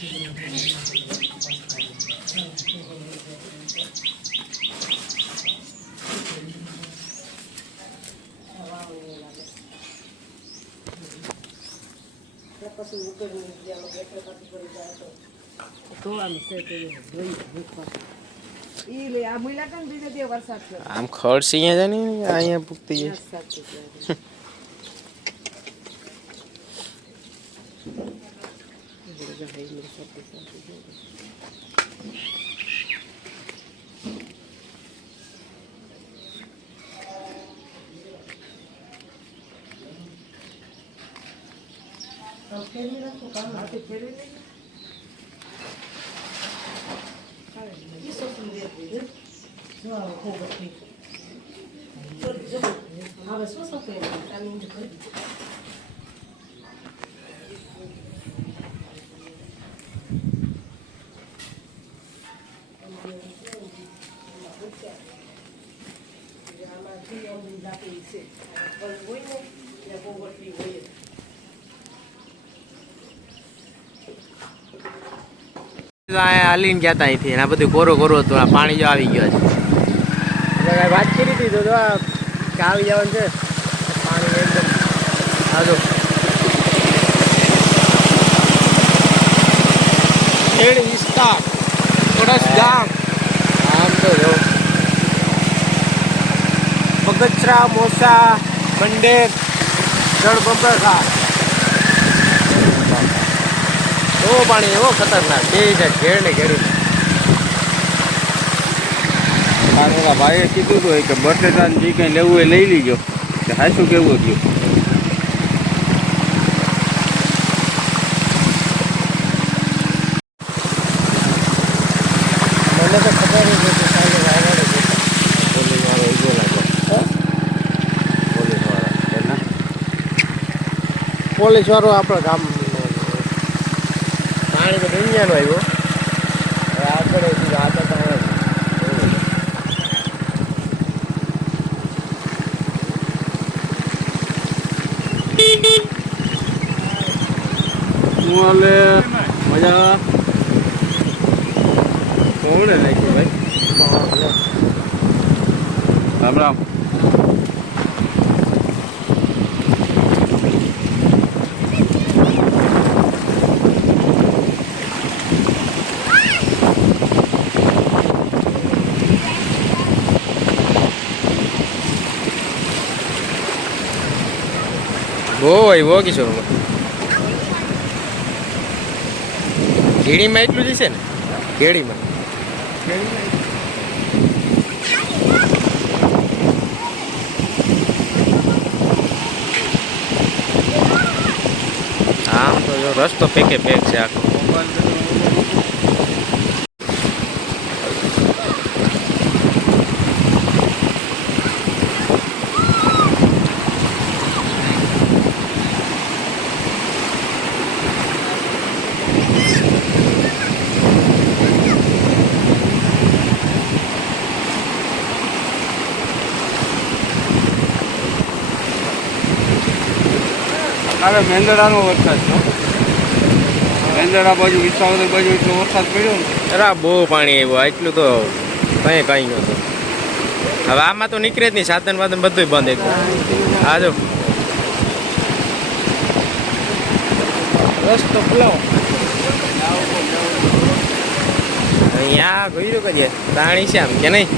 આમ ખડસી અહીંયા જાય ને અહીંયા પૂગતી જાય. હાલીને ગયા હતા અહીંથી એના બધું કોરો કોરો હતો. પાણી જો આવી ગયો છે. વાત કરી હતી તો આવી જવાનું છે પાણી એકદમ. હાલો ખેડ વિસ્તાર કોરસ ગામ. આમ તો જો બગસરા મોસા મંડેર જળબંબરસા. એવો પાણી એવો ખતરનાક બે ઘેર ને ઘેરી. મારા ભાઈએ કીધું હતું કે બટેટા જે કંઈ લેવું એ લઈ લીજો. હા શું કેવું હતું? મને તો ખબર જ નથી. સાંજે વાયરાડે પોલીસ વાળો ઈગો લાગ્યો. પોલીસ વાળો આપણા ગામ પાણી તો ઇન્ડિયાનો આવ્યો. હવે આગળ આગળ હાલે મજા કોણે લાગ્યું ભાઈ? રામ રામ. બહુ આવ્યો કિશોરમાં. ઘેડીમાં એટલું જ છે ને? ઘેડીમાં આમ તો જો રસ્તો પેકે પેક છે આખો. અરે મેંદડાનો વરસાદ છે. મેંદડા બાજુ વિસાવદર બાજુ એટલો વરસાદ પડ્યો ને. અરે બહુ પાણી આવ્યું. એટલું તો કંઈ નહોતું. હવે આમાં તો નીકળે જ નહીં. સાધન વાધન બધું બંધ હતું. હા જો રસ્તો ખુલ્લો. અહીંયા ગયું કરીએ તાણી છે આમ કે નહીં?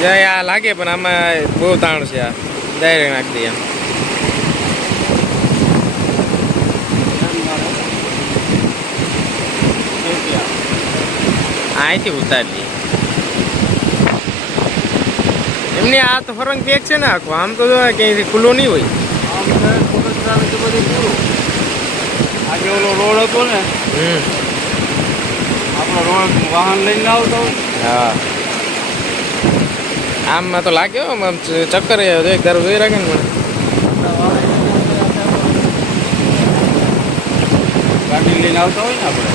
જાય આ લાગે પણ આમાં બહુ તાણ છે. આ ડાયરેક્ટ નાખી દઈએ આમ. અહીંથી ઉતારી એમની. આ તો ફરંગ પેક છે ને આખું. આમ તો ક્યાંયથી ખુલ્લો નહીં હોય. આજે ઓલો રોડ હતો ને, આપણો રોડ વાહન લઈને આવતો હોય. હા આમમાં તો લાગ્યો આમ ચક્કર એક ધારો જોઈ રાખે ને મને. ગાડી લઈને આવતા હોય ને આપણે.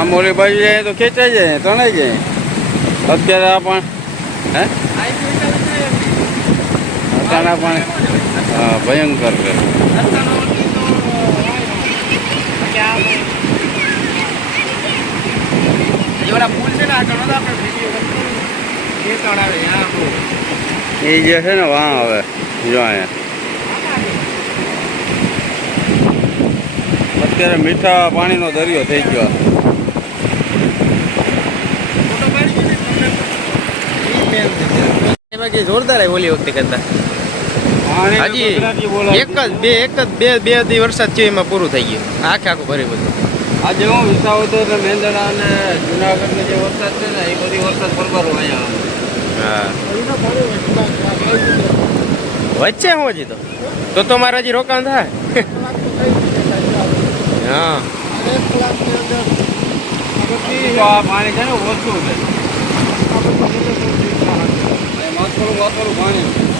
આમ ઓલી બાજુ જાય તો ખેંચાઈ જાય તણાઈ જાય અત્યારે આ પણ હે અટાણા પણ હા ભયંકર છે એ જે છે ને વાં હવે જો અહીંયા અત્યારે મીઠા પાણીનો દરિયો થઈ ગયો જોરદાર આવી ઓલી વખતે કરતા હજી એક જ બે દી વરસાદ છે એમાં પૂરું થઈ ગયું આખું ભરી બધું આજે હું વિસાવતો તો મેંદડા અને જુનાગઢનો જે વરસાદ છે ને એ બધી વરસાદ બરબારો અહીંયા હા વચ્ચે હું હજી તો મારે હજી રોકાણ થાય હા આ પાણી છે ને ઓછું છે થોડું પાણી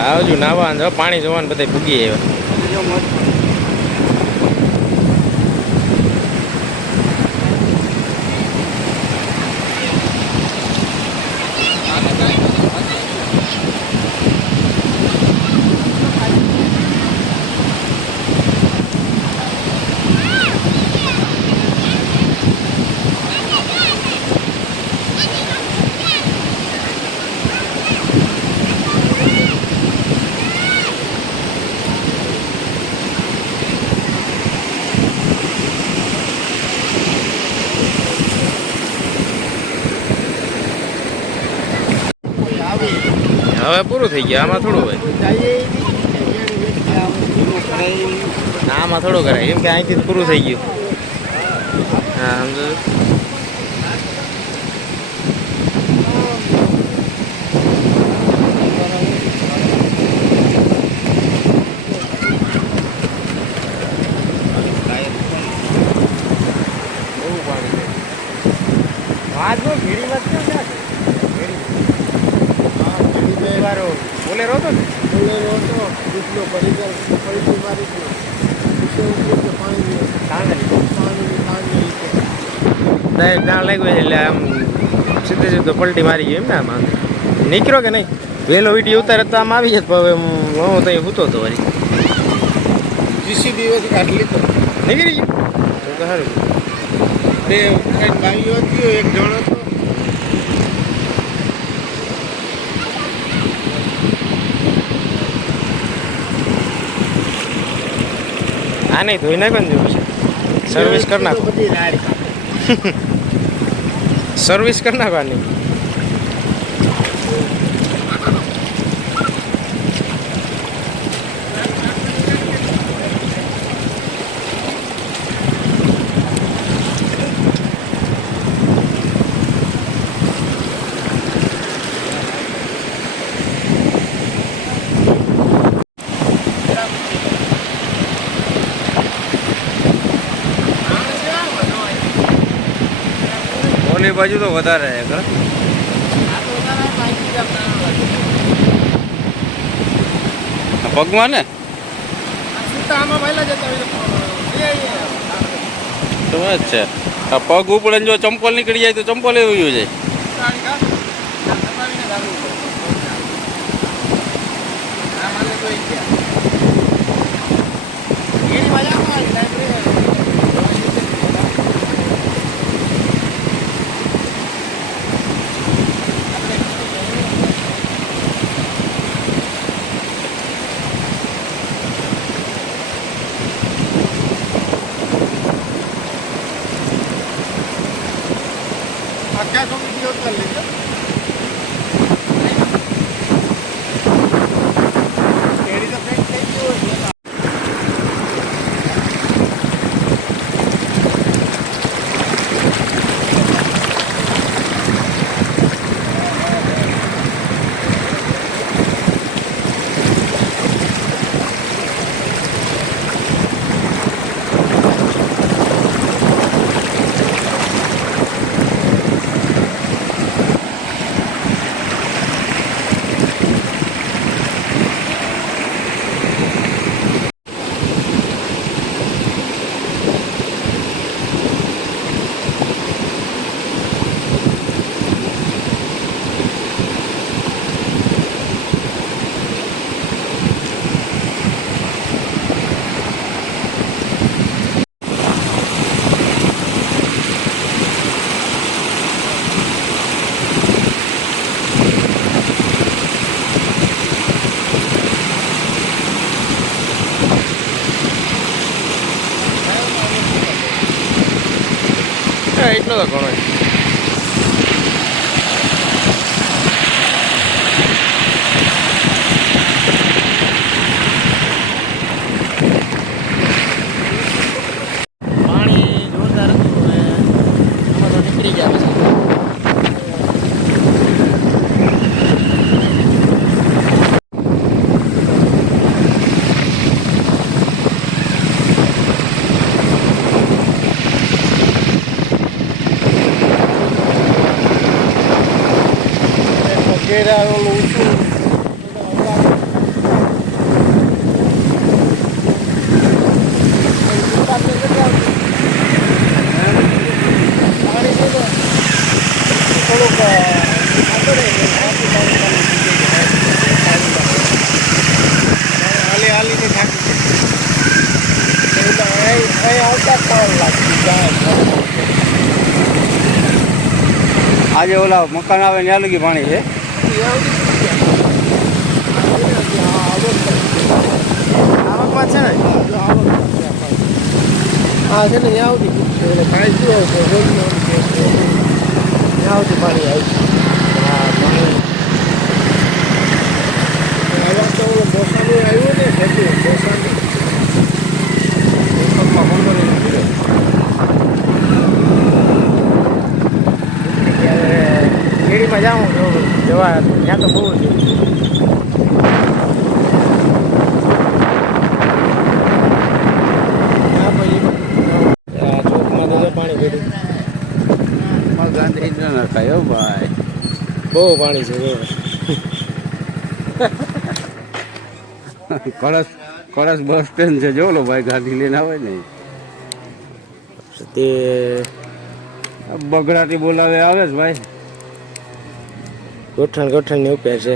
આવજો નાવા પાણી જોવાનું બધા ભૂગી આવ્યા હવે પૂરું થઈ ગયું આમાં થોડું હોય આમાં થોડું કરાય એમ કે અહીંથી પૂરું થઈ ગયું હા સમજો બોલેરો હતો ને ત્યાં લાગ્યું એટલે આમ સીધો પલટી મારી ગયો એમ ને આમાં નીકળ્યો કે નહીં વહેલો વિડીયો ઉતારે તો આમ આવી જાય હવે હું તો હૂતો હતો વળી જીસીબી કાઢી લીધો નીકળી ગયો તો સારું બે કંઈક ભાઈઓ થયો એક જણ હતો આ નહીં ધોઈ નાખવાનું જેવું છે સર્વિસ કરી નાખો બધી રાડ સર્વિસ કરી નાખવાની ઓલી બાજુ તો વધારે છે પગમાં ને તો વાત છે આ પગ ઉપર જો ચંપલ નીકળી જાય તો ચંપલ એવું જાય क्या सब वीडियो कर लेंगे એટલો તો ઘણો છે. પાણી જોરદાર હતું ને આમાં તો નીકળી ગયા પછી. કેરા ઓલું ઊંચું પાણી છે ને થોડુંક હાલી હાલીને થાકી અહીં આવતા પણ લાગતી આજે ઓલા મકાન આવે ત્યાં લગી પાણી છે. આવકમાં છે ને હા છે ને ત્યાં સુધી એટલે કાંઈ શું આવશે ત્યાં સુધી પાણી આવી હા પાણી આવા તો ઓલો મોસાનું આવ્યું ને ખેતું મોસાનું કેરીમાં જાઉં જવા ત્યાં તો બહુ છે. ચોકમાં તો પાણી ભર્યું ગાંધી ન નખાયો ભાઈ. બહુ પાણી છે બહુ. કળશ કળશ બસ સ્ટેન્ડ છે જો લો ભાઈ ગાડી લઈને આવે ને તે બગડાટી બોલાવે આવે છે ભાઈ. ગોઠણની ઉપર છે.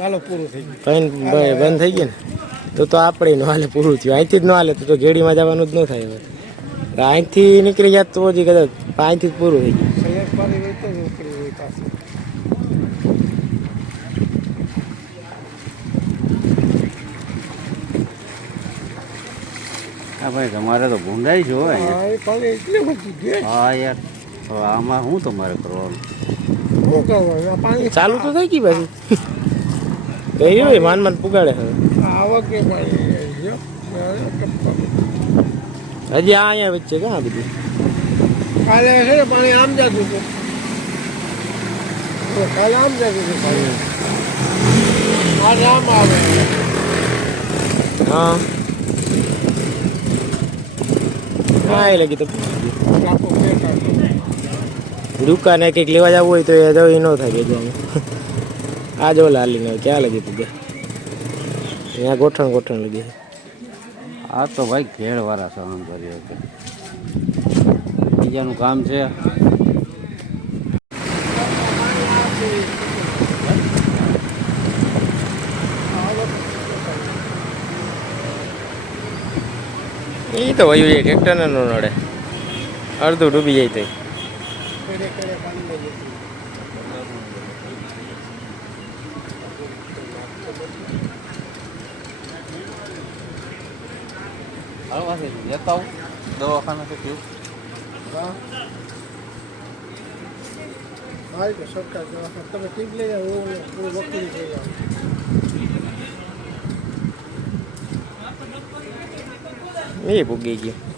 હાલો પૂરું થઈ ગયું બંધ થઈ ગયું ને તો આપણે ન હાલે પૂરું થયું. અહીંથી જ ન હાલે તો ઘેડીમાં જવાનું જ ન થાય. હવે અહીંથી નીકળી જાય તો હજી કદાચ અહીંથી જ પૂરું થઈ ગયું. સૈયદ પાણી હોય તો ઉપડી હોય પાછું હા ભાઈ તમારે તો ભૂંડાઈ છો હા એ પાણી એટલું બધું છે હા યાર હવે આમાં શું તમારે કરવાનું. શું કરવાનું આ પાણી ચાલુ તો થઈ ગઈ પાછી. ગઈ હોય માન પુગાડે હવે. આવકે પાણી જો હજી આ અહીંયા વચ્ચે ક્યાં બધું કાલે છે ને પાણી આમ જતું હતું કાલે આમ જતું હતું પાણી આજે આમ આવે હા હા એ લગી તો કાપો ફેરતા દુકાને કંઈક લેવા જવું હોય તો એ તો એ ન થાય કે જવાનું. આ જો લાલીને ક્યાં લગી તું ત્યાં ગોઠણ લગી. આ તો ભાઈ ઘેડવાળા સહન કર્યો છે બીજાનું કામ છે. એ તો વયું જાય ટ્રેક્ટરને ન નડે. અડધું ડૂબી જાય તો કેડે કેડે પાણી લઈ જતું જતા આવું દવાખાના છે કેવું હા હા તો સરકાર દવાખાના તમે ટીપ લઈ જાઓ પૂરું વકીલ થઈ જાઓ એ ભૂગી ગયું.